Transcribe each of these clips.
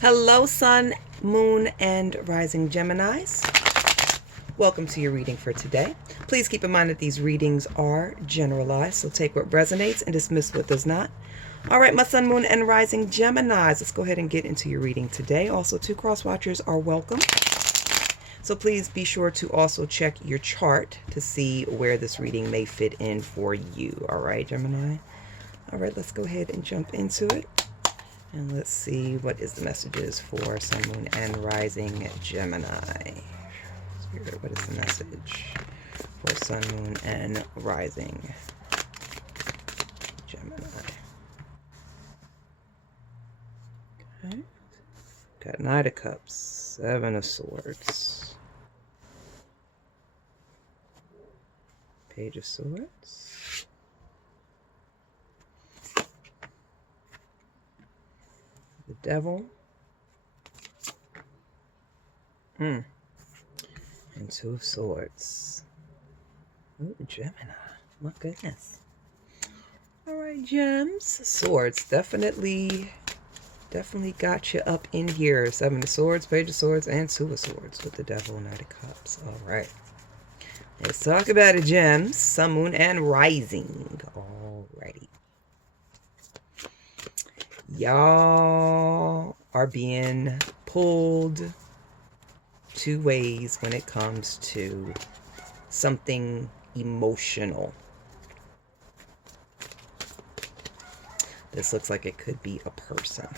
Hello, Sun, Moon, and Rising Geminis. Welcome to your reading for today. Please keep in mind that these readings are generalized, so take what resonates and dismiss what does not. All right, my Sun, Moon, and Rising Geminis, let's go ahead and get into your reading today. Also, 2 cross watchers are welcome. So please be sure to also check your chart to see where this reading may fit in for you. All right, Gemini? All right, let's go ahead and jump into it. And let's see what is the messages for Sun, Moon, and Rising Gemini. Spirit, what is the message for Sun, Moon, and Rising Gemini? Okay. Got Knight of Cups, 7 of Swords, Page of Swords, the Devil, and 2 of Swords. Oh, Gemini. My goodness. All right, gems. Swords. Definitely got you up in here. 7 of Swords, Page of Swords, and 2 of Swords with the Devil and Knight of Cups. All right. Let's talk about it, gems. Sun, Moon, and Rising. Alrighty. Y'all are being pulled 2 ways when it comes to something emotional. This looks like it could be a person.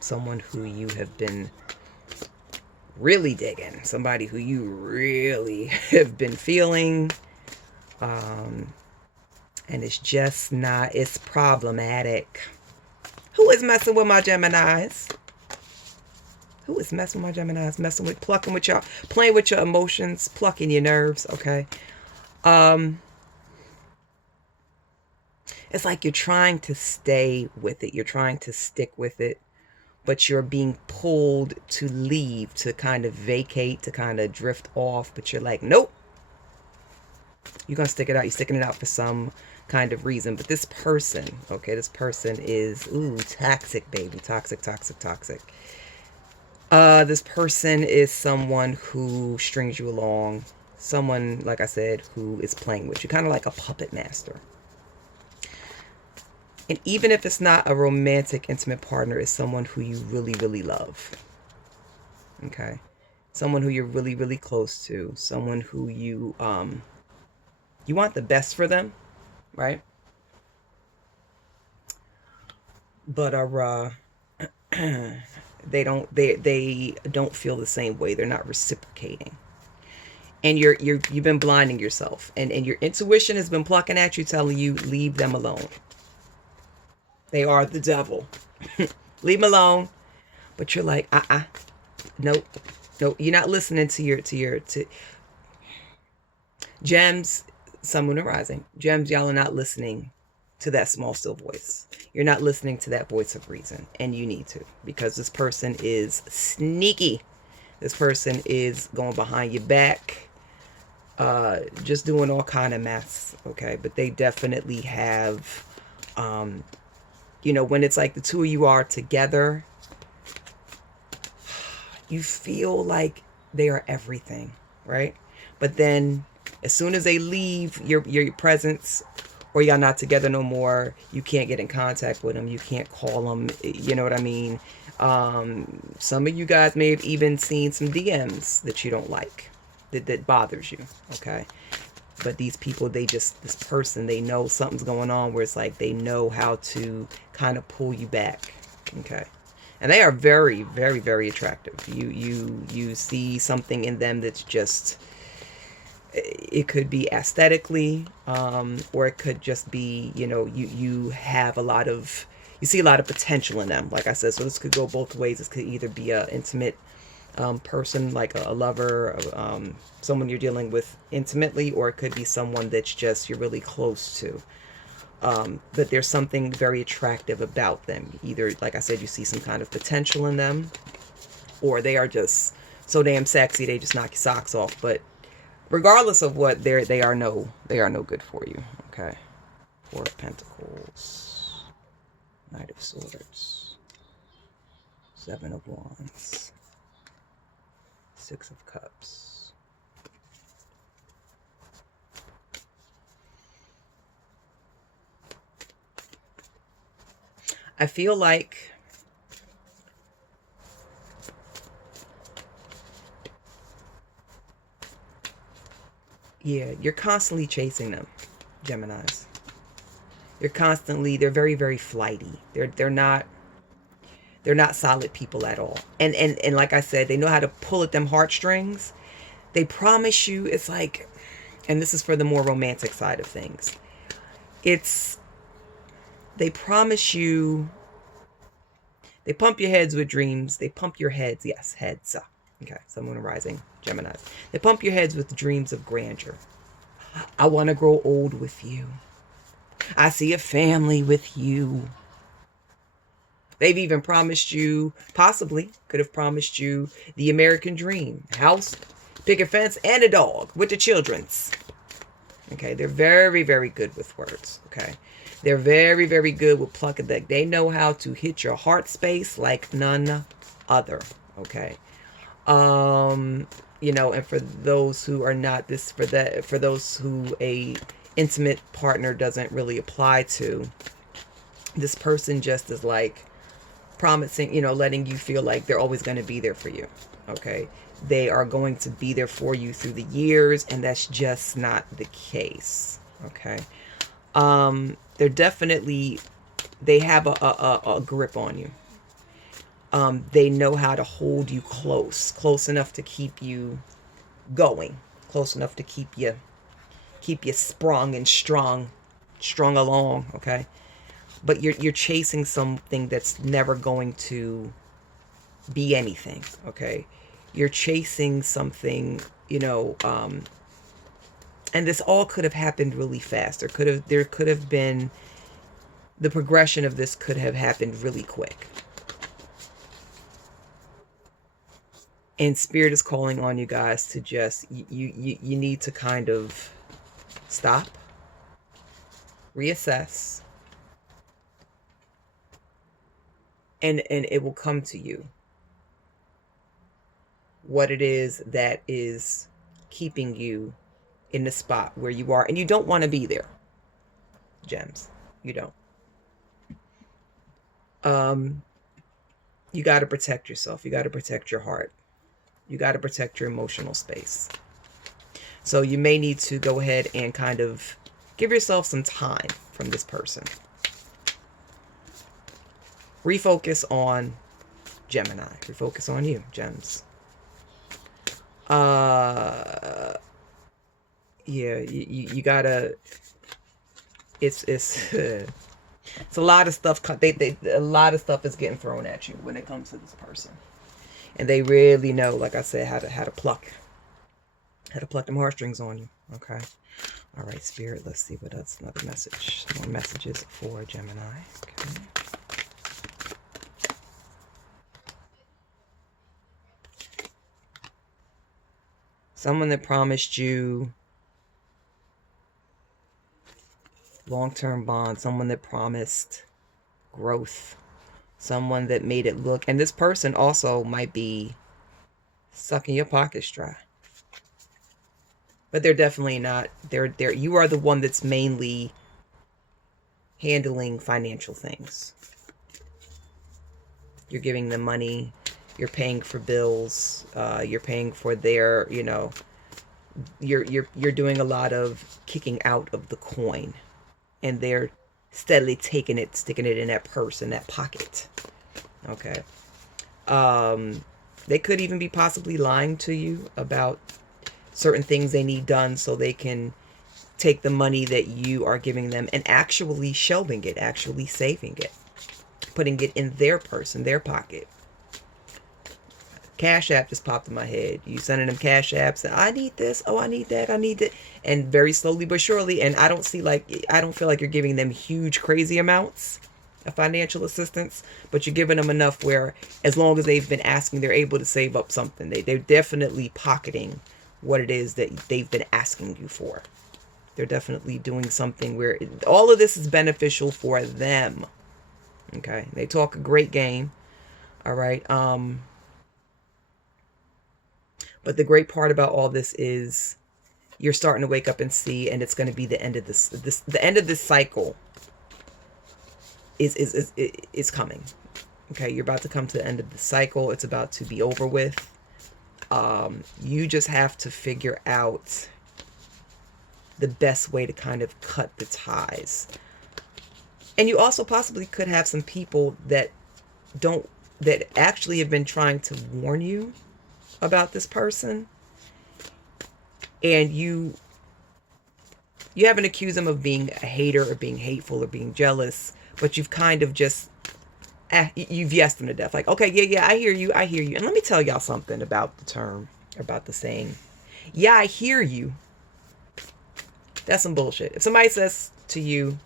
Someone who you have been really digging. Somebody who you really have been feeling. And it's just not, it's problematic. Who is messing with my Geminis? Who is messing with my Geminis? Messing with, plucking with y'all, playing with your emotions, plucking your nerves, okay? It's like you're trying to stay with it. You're trying to stick with it, but you're being pulled to leave, to kind of vacate, to kind of drift off. But you're like, nope. You're going to stick it out. You're sticking it out for some kind of reason. But this person, okay, this person is, ooh, toxic, baby. Toxic, toxic, toxic. This person is someone who strings you along. Someone, like I said, who is playing with you. Kind of like a puppet master. And even if it's not a romantic, intimate partner, it's someone who you really, really love. Okay? Someone who you're really, really close to. Someone who you want the best for them, right? But they don't feel the same way. They're not reciprocating. And you've been blinding yourself. And your intuition has been plucking at you, telling you, leave them alone. They are the devil. Leave them alone. But you're like, nope. Nope. You're not listening to gems, Sun, Moon, and Rising. Gems, y'all are not listening to that small, still voice. You're not listening to that voice of reason. And you need to. Because this person is sneaky. This person is going behind your back. Just doing all kind of mess. Okay. But they definitely have... you know, when it's like the 2 of you are together, you feel like they are everything, right? But then as soon as they leave your presence, or y'all not together no more, you can't get in contact with them. You can't call them. You know what I mean? Some of you guys may have even seen some DMs that you don't like, that bothers you, okay? But these people, this person, they know something's going on where it's like they know how to kind of pull you back. Okay. And they are very, very, very attractive. You see something in them that's just, it could be aesthetically, or it could just be, you know, you have a lot of, you see a lot of potential in them. Like I said, so this could go both ways. This could either be an intimate person, like a lover, someone you're dealing with intimately, or it could be someone that's just you're really close to. But there's something very attractive about them. Either, like I said, you see some kind of potential in them, or they are just so damn sexy they just knock your socks off. But regardless of what, they are no good for you. Okay. 4 of Pentacles, Knight of Swords, Seven of Wands. Six of Cups. I feel like you're constantly chasing them, Geminis. They're very, very flighty. They're not solid people at all. And like I said, they know how to pull at them heartstrings. They promise you, it's like, and this is for the more romantic side of things. They promise you, they pump your heads with dreams. They pump your heads, yes, heads. Okay, Sun, Moon, and Rising, Geminis. They pump your heads with dreams of grandeur. I want to grow old with you. I see a family with you. They've even promised you, possibly could have promised you the American dream. House, picket fence, and a dog with the children's. Okay, they're very, very good with words. Okay, they're very, very good with plucking that. They know how to hit your heart space like none other. Okay. You know, and for those who are not this, for those who a intimate partner doesn't really apply to, this person just is like promising, you know, letting you feel like they're always going to be there for you. Okay. They are going to be there for you through the years, and that's just not the case. Okay. They're definitely, they have a grip on you. They know how to hold you close enough to keep you going, close enough to keep you sprung and strung along. Okay. But you're chasing something that's never going to be anything. Okay. You're chasing something, you know, and this all could have happened really fast. There could have been, the progression of this could have happened really quick. And Spirit is calling on you guys to just, you need to kind of stop, reassess, and it will come to you what it is that is keeping you in the spot where you are. And you don't want to be there, Gems. You don't. You got to protect yourself. You got to protect your heart. You got to protect your emotional space. So you may need to go ahead and kind of give yourself some time from this person. Refocus on Gemini. Refocus on you, Gems. Yeah, you gotta, it's it's a lot of stuff. A lot of stuff is getting thrown at you when it comes to this person. And they really know, like I said, how to pluck them heartstrings on you. Okay. All right, Spirit. Let's see what else. Another message. More messages for Gemini. Okay. Someone that promised you long-term bond. Someone that promised growth. Someone that made it look, and this person also might be sucking your pockets dry. But they're definitely not. You are the one that's mainly handling financial things. You're giving them money. You're paying for bills. You're paying for their, you know, you're doing a lot of kicking out of the coin, and they're steadily taking it, sticking it in that purse, in that pocket. Okay. They could even be possibly lying to you about certain things they need done so they can take the money that you are giving them and actually shelving it, actually saving it, putting it in their purse, in their pocket. Cash App just popped in my head. You sending them Cash Apps, and I need this, oh, I need that, I need that. And very slowly but surely, and I don't feel like you're giving them huge, crazy amounts of financial assistance, but you're giving them enough where as long as they've been asking, they're able to save up something. They're definitely pocketing what it is that they've been asking you for. They're definitely doing something where all of this is beneficial for them. Okay. They talk a great game. All right. But the great part about all this is you're starting to wake up and see, and it's going to be the end of the end of this cycle is coming. Okay, you're about to come to the end of the cycle. It's about to be over with. You just have to figure out the best way to kind of cut the ties. And you also possibly could have some people that actually have been trying to warn you about this person, and you haven't accused them of being a hater or being hateful or being jealous, but you've kind of just you've yesed them to death. Like, okay, yeah, I hear you. And let me tell y'all something about the saying, yeah, I hear you. That's some bullshit. If somebody says to you,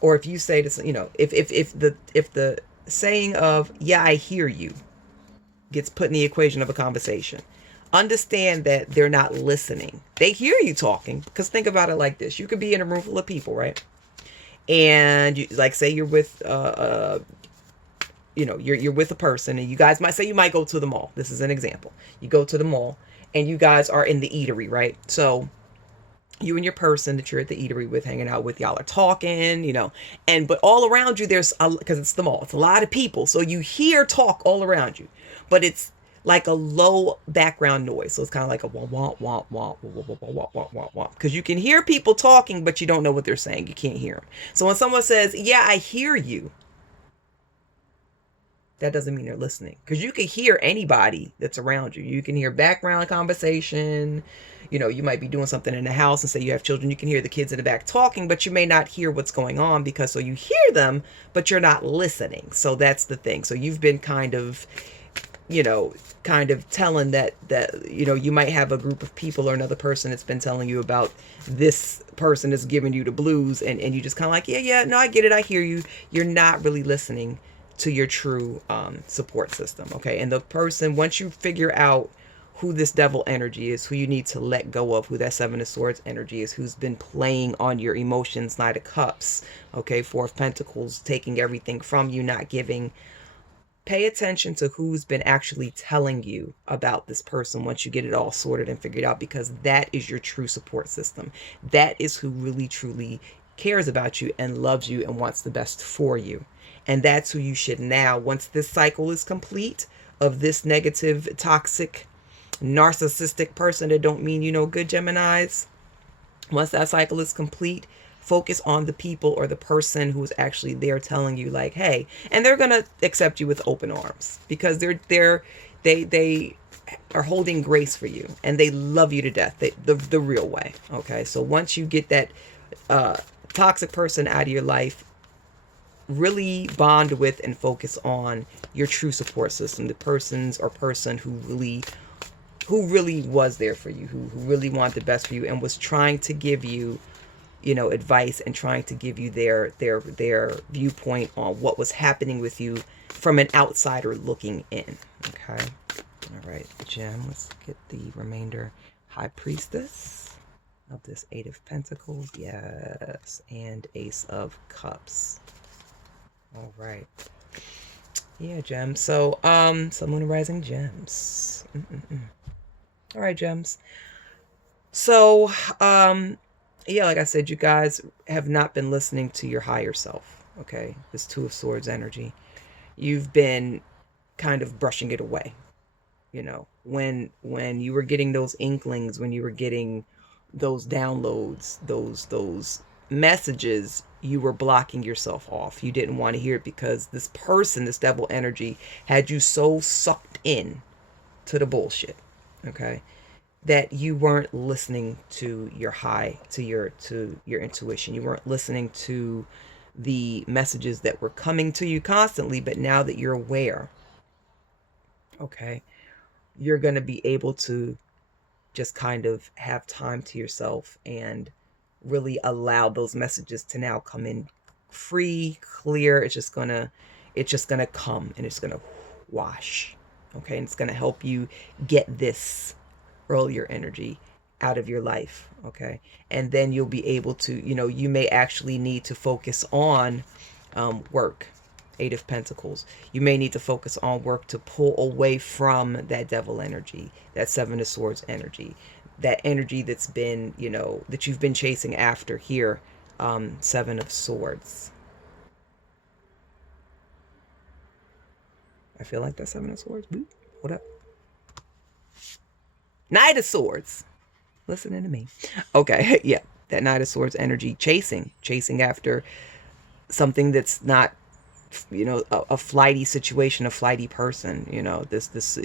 or if you say to, if the saying of, yeah, I hear you gets put in the equation of a conversation, understand that they're not listening. They hear you talking, because think about it like this. You could be in a room full of people, right? And you, like, say you're with, you're with a person, and you guys might go to the mall. This is an example. You go to the mall and you guys are in the eatery, right? So you and your person that you're at the eatery with, hanging out with, y'all are talking, but all around you there's, because it's the mall, it's a lot of people, so you hear talk all around you, but it's like a low background noise. So it's kind of like a wah wah wah wah wah wah wah wah wah wah, because you can hear people talking, but you don't know what they're saying. You can't hear them. So when someone says, yeah, I hear you, that doesn't mean they're listening, because you can hear anybody that's around you. You can hear background conversation. You might be doing something in the house, and say you have children, you can hear the kids in the back talking, but you may not hear what's going on, because so you hear them, but you're not listening. So that's the thing. So you've been kind of telling that you might have a group of people or another person that's been telling you about this person that's giving you the blues, and you just kind of like, yeah, no, I get it, I hear you. You're not really listening to your true support system. Okay. And the person, once you figure out who this devil energy is, who you need to let go of, who that Seven of Swords energy is, who's been playing on your emotions, Knight of Cups, okay, Four of Pentacles, taking everything from you, not giving. Pay attention to who's been actually telling you about this person once you get it all sorted and figured out, because that is your true support system. That is who really, truly cares about you and loves you and wants the best for you. And that's who you should now, once this cycle is complete of this negative, toxic, narcissistic person that don't mean good, Geminis, once that cycle is complete, focus on the people or the person who's actually there telling you, like, hey, and they're gonna accept you with open arms, because they are holding grace for you, and they love you to death, the real way. Okay, so once you get that toxic person out of your life, really bond with and focus on your true support system, the person who really was there for you, who really wanted the best for you, and was trying to give you advice, and trying to give you their viewpoint on what was happening with you from an outsider looking in. Okay. All right, Gem, let's get the remainder. High Priestess of this Eight of Pentacles, yes, and Ace of Cups. All right. Yeah, Gems. So, Sun, Moon, and Rising Gems. All right, Gems. So, yeah, like I said, you guys have not been listening to your higher self. Okay, this Two of Swords energy. You've been kind of brushing it away. When you were getting those inklings, when you were getting those downloads, those messages, you were blocking yourself off. You didn't want to hear it, because this person, this devil energy, had you so sucked in to the bullshit, okay, that you weren't listening to your your intuition. You weren't listening to the messages that were coming to you constantly. But now that you're aware, okay, you're going to be able to just kind of have time to yourself and really allow those messages to now come in free, clear. It's just gonna come, and it's gonna wash. Okay, and it's gonna help you get this earlier energy out of your life. Okay, and then you'll be able to, you may actually need to focus on work. Eight of Pentacles. You may need to focus on work to pull away from that devil energy, that Seven of Swords energy, that energy that's been, you know, that you've been chasing after here. Seven of Swords. I feel like that Seven of Swords. What up? Knight of Swords. Listening to me. Okay, yeah. That Knight of Swords energy. Chasing after something that's not, you know, a flighty situation, a flighty person. You know, this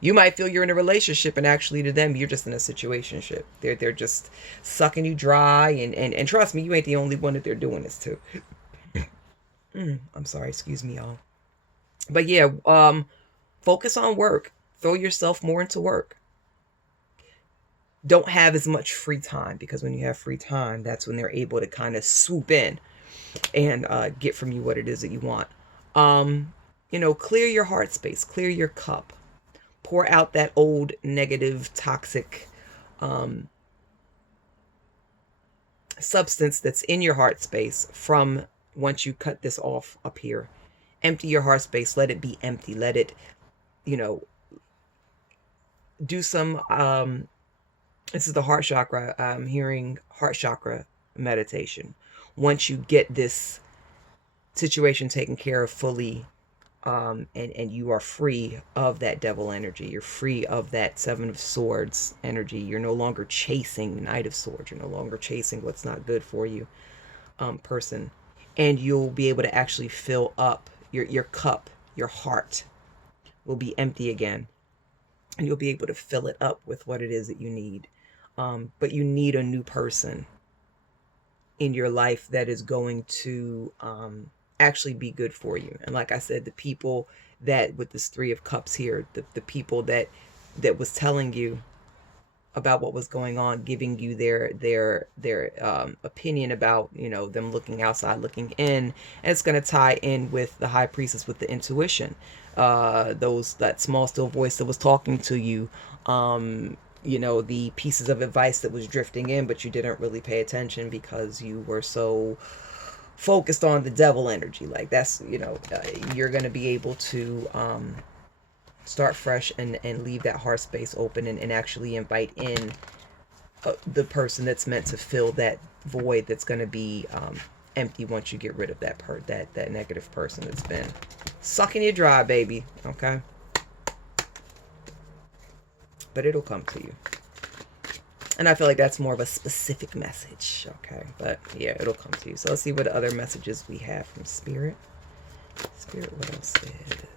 you might feel you're in a relationship, and actually to them you're just in a situationship. They're just sucking you dry, and trust me, you ain't the only one that they're doing this to. I'm sorry, excuse me, y'all. But yeah, focus on work. Throw yourself more into work. Don't have as much free time, because when you have free time, that's when they're able to kind of swoop in and get from you what it is that you want. You know, clear your heart space, clear your cup, pour out that old negative, toxic substance that's in your heart space from once you cut this off up here. Empty your heart space, let it be empty, let it, you know, do some this is the heart chakra. I'm hearing heart chakra meditation. Once you get this situation taken care of fully, and you are free of that devil energy, you're free of that Seven of Swords energy, you're no longer chasing Knight of Swords, you're no longer chasing what's not good for you, person, and you'll be able to actually fill up your cup, your heart will be empty again, and you'll be able to fill it up with what it is that you need. But you need a new person in your life that is going to actually be good for you. And like I said, the people that, with this Three of Cups here, the people that was telling you about what was going on, giving you their opinion about, you know, them looking outside, looking in, and it's going to tie in with the High Priestess, with the intuition, that small still voice that was talking to you, you know, the pieces of advice that was drifting in, but you didn't really pay attention because you were so focused on the devil energy. Like, that's, you know, you're going to be able to start fresh and leave that heart space open, and actually invite in the person that's meant to fill that void that's going to be empty once you get rid of that that negative person that's been sucking you dry, baby. Okay? But it'll come to you. And I feel like that's more of a specific message, okay? But yeah, it'll come to you. So let's see what other messages we have from Spirit. Spirit, what else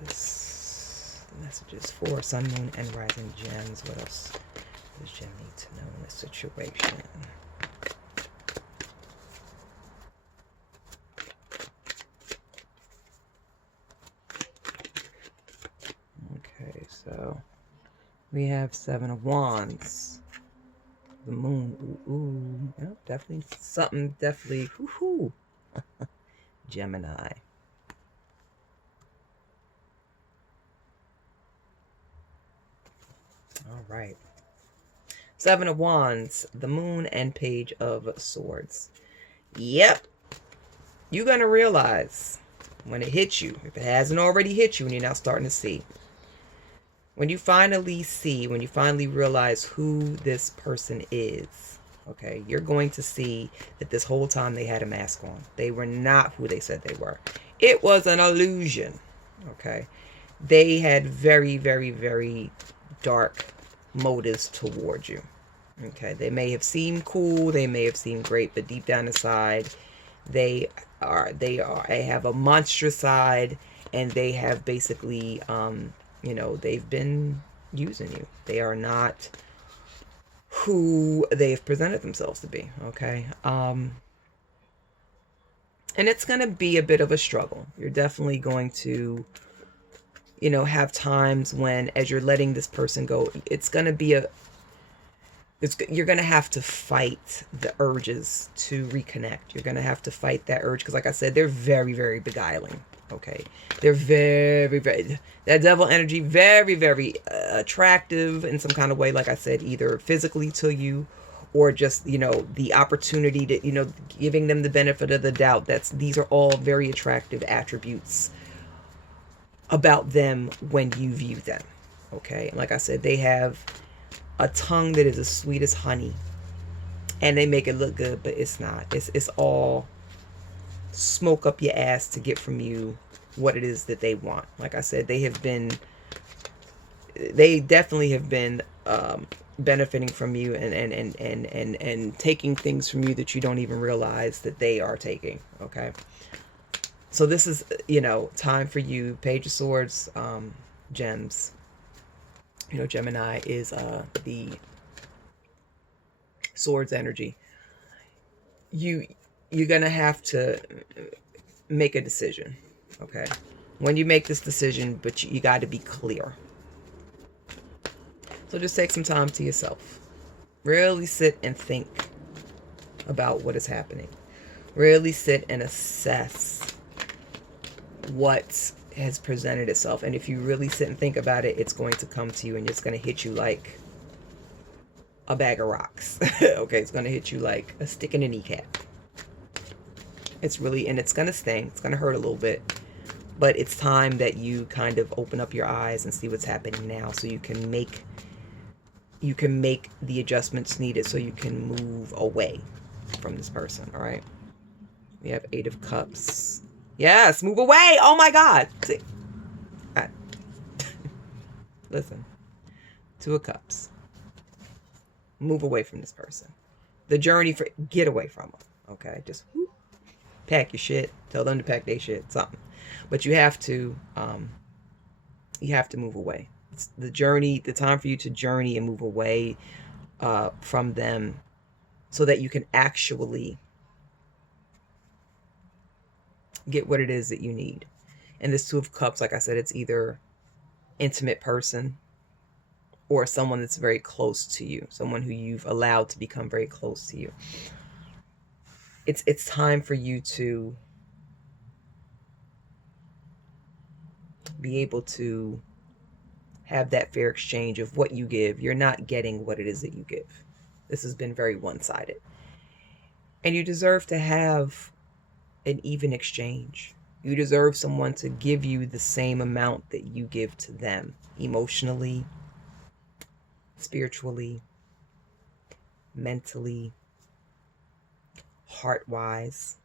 is messages for Sun, Moon, and Rising Gems? What else does Jen need to know in this situation? Okay, so we have Seven of Wands. The Moon. Ooh. Yeah, definitely something. Definitely. Woohoo. Gemini. All right. Seven of Wands, the Moon, and Page of Swords. Yep. You're going to realize when it hits you, if it hasn't already hit you and you're now starting to see, when you finally see, when you finally realize who this person is, okay, you're going to see that this whole time they had a mask on. They were not who they said they were. It was an illusion, okay? They had very, very, very dark motives towards you, okay? They may have seemed cool, they may have seemed great, but deep down inside, they have a monstrous side, and they have basically, you know, they've been using you. They are not who they've presented themselves to be, okay? And it's going to be a bit of a struggle. You're definitely going to, you know, have times when, as you're letting this person go, it's going to be you're going to have to fight the urges to reconnect. You're going to have to fight that urge, because like I said, they're very, very beguiling. Okay, they're very, very, that devil energy, very, very attractive in some kind of way. Like I said, either physically to you, or just, you know, the opportunity to, you know, giving them the benefit of the doubt. These are all very attractive attributes about them when you view them. Okay. And like I said, they have a tongue that is as sweet as honey, and they make it look good, but it's not. It's all smoke up your ass to get from you what it is that they want. Like I said, they definitely have been benefiting from you and taking things from you that you don't even realize that they are taking. Okay. So this is, you know, time for you. Page of Swords, gems. You know, Gemini is the Swords energy. You're gonna have to make a decision. Okay. When you make this decision, but you got to be clear. So just take some time to yourself. Really sit and think about what is happening. Really sit and assess what has presented itself. And if you really sit and think about it, it's going to come to you and it's going to hit you like a bag of rocks. Okay, it's going to hit you like a stick in a kneecap. It's really, and it's going to sting. It's going to hurt a little bit. But it's time that you kind of open up your eyes and see what's happening now, so you can make the adjustments needed, so you can move away from this person. All right. We have 8 of Cups. Yes, move away. Oh my God. See? All right. Listen. 2 of Cups. Move away from this person. The journey for, get away from them. Okay. Just whoop, pack your shit. Tell them to pack their shit. Something. But you have to move away. It's the journey, the time for you to journey and move away from them, so that you can actually get what it is that you need. And this 2 of Cups, like I said, it's either intimate person or someone that's very close to you, someone who you've allowed to become very close to you. It's time for you to be able to have that fair exchange of what you give. You're not getting what it is that you give. This has been very one-sided. And you deserve to have an even exchange. You deserve someone to give you the same amount that you give to them, emotionally, spiritually, mentally, heart-wise.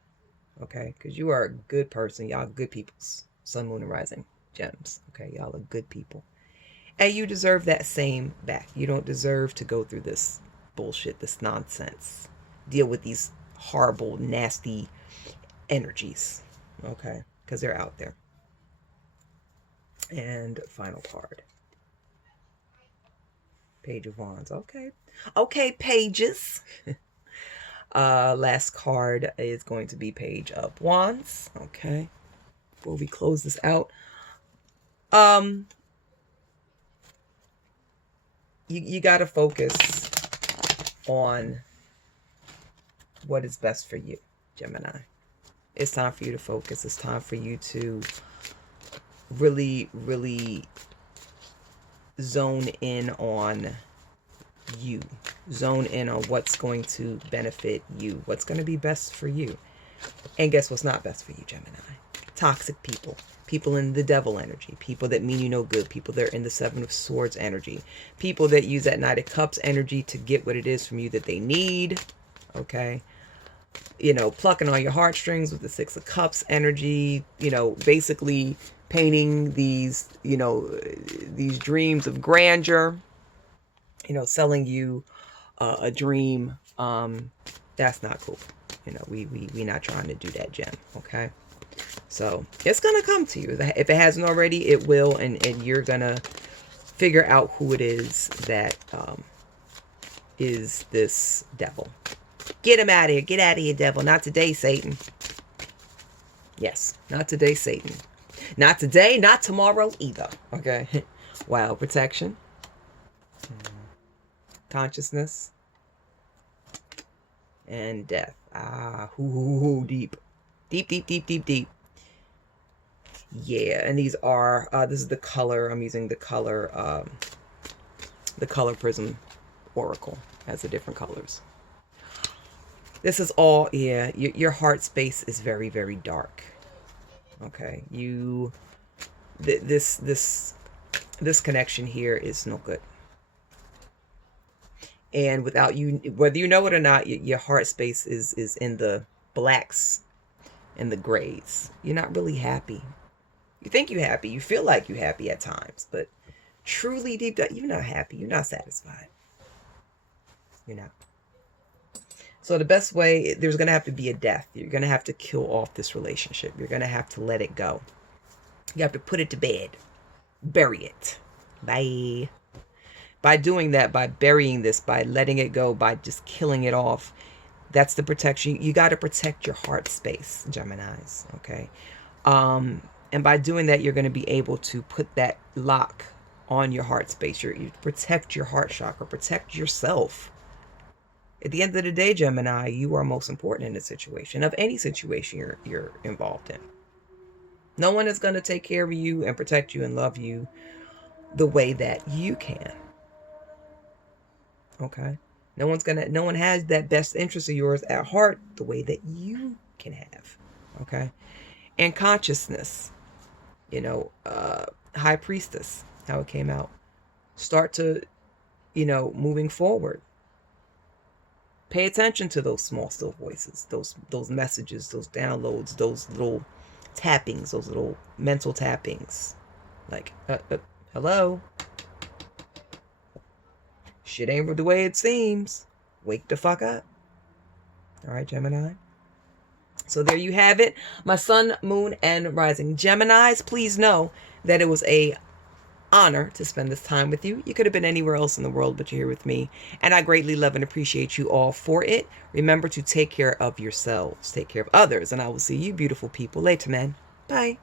Okay? Because you are a good person. Y'all good peoples. Sun, moon, and rising. Gems. Okay? Y'all are good people. And you deserve that same back. You don't deserve to go through this bullshit, this nonsense. Deal with these horrible, nasty energies. Okay? Because they're out there. And final card. Page of Wands. Okay. Okay, pages. Last card is going to be Page of Wands. Okay. Before we close this out. You got to focus on what is best for you, Gemini. It's time for you to focus. It's time for you to really, really zone in on you. Zone in on what's going to benefit you. What's going to be best for you. And guess what's not best for you, Gemini? Toxic people. People in the devil energy. People that mean you no good. People that are in the 7 of Swords energy. People that use that Knight of Cups energy to get what it is from you that they need. Okay? You know, plucking on your heartstrings with the 6 of Cups energy. You know, basically painting these, you know, these dreams of grandeur. You know, selling you a dream. That's not cool. You know, we not trying to do that, Gem. Okay? So it's going to come to you. If it hasn't already, it will. And you're going to figure out who it is that is this devil. Get him out of here. Get out of here, devil. Not today, Satan. Yes, not today, Satan. Not today, not tomorrow either. Okay. Wow. Protection. Consciousness. And death. Ah, deep. Deep, deep, deep, deep, deep. Yeah, and these are, this is the color, I'm using the color Prism Oracle. It has the different colors. This is all, yeah, your heart space is very, very dark. Okay, this connection here is no good. And without you, whether you know it or not, your heart space is in the blacks and the grays. You're not really happy. You think you're happy. You feel like you're happy at times, but truly deep down, you're not happy. You're not satisfied. You're not. So the best way, there's going to have to be a death. You're going to have to kill off this relationship. You're going to have to let it go. You have to put it to bed. Bury it. Bye. By doing that, by burying this, by letting it go, by just killing it off, that's the protection. You got to protect your heart space, Geminis, okay? And by doing that, you're going to be able to put that lock on your heart space. You protect your heart chakra, protect yourself. At the end of the day, Gemini, you are most important in this situation, of any situation you're involved in. No one is going to take care of you and protect you and love you the way that you can. Okay? No one has that best interest of yours at heart the way that you can have. Okay? And consciousness, High Priestess, how it came out. Start to, moving forward. Pay attention to those small, still voices, those messages, those downloads, those little tappings, those little mental tappings. Like, hello? Shit ain't the way it seems. Wake the fuck up. All right, Gemini? So there you have it. My sun, moon, and rising Geminis. Please know that it was a honor to spend this time with you. You could have been anywhere else in the world, but you're here with me. And I greatly love and appreciate you all for it. Remember to take care of yourselves. Take care of others. And I will see you beautiful people later, man. Bye.